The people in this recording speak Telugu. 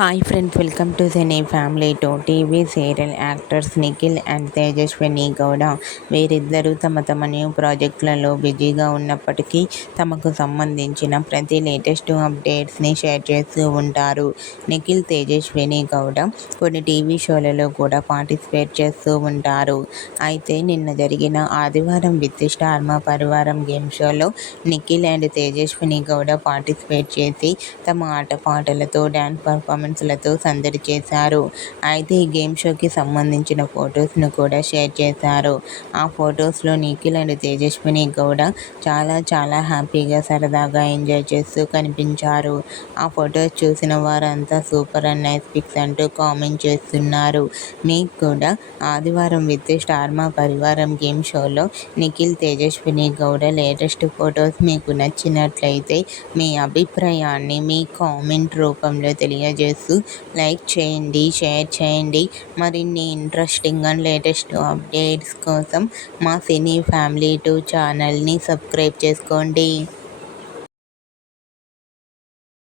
Hi friends, welcome to cine family two. TV serial actors Nikhil and Tejaswini Gowda వీరిద్దరూ తమ న్యూ ప్రాజెక్టులలో బిజీగా ఉన్నప్పటికీ తమకు సంబంధించిన ప్రతి లేటెస్ట్ అప్డేట్స్ని షేర్ చేస్తూ ఉంటారు. నిఖిల్, తేజస్విని గౌడ కొన్ని టీవీ షోలలో కూడా పార్టిసిపేట్ చేస్తూ ఉంటారు. అయితే నిన్న జరిగిన ఆదివారం విత్ స్టార్ మా పరివారం గేమ్ షోలో నిఖిల్ అండ్ తేజస్విని గౌడ పార్టిసిపేట్ చేసి తమ ఆటపాటలతో డ్యాన్స్ పర్ఫార్మెన్స్లతో సందడి చేశారు. అయితే ఈ గేమ్ షోకి సంబంధించిన ఫొటోస్ను కూడా షేర్ చేశారు. ఆ ఫొటోస్లో నిఖిల్ అండ్ తేజస్విని గౌడ చాలా హ్యాపీగా సరదాగా ఎంజాయ్ చేస్తూ కనిపించారు. ఆ ఫొటోస్ చూసిన వారంతా సూపర్ అండ్ నైస్ పిక్స్ అంటూ కామెంట్ చేస్తున్నారు. మీకు కూడా ఆదివారం విత్ స్టార్ మా పరివారం గేమ్ షోలో నిఖిల్, తేజస్విని గౌడ లేటెస్ట్ ఫొటోస్ మీకు నచ్చినట్లయితే మీ అభిప్రాయాన్ని మీ కామెంట్ రూపంలో తెలియజేస్తూ లైక్ చేయండి, షేర్ చేయండి. మరిన్ని ఇంట్రెస్టింగ్ అండ్ లేటెస్ట్ అప్డేట్స్ కోసం మా సినీ ఫ్యామిలీ 2 ఛానల్ని సబ్స్క్రైబ్ చేసుకోండి.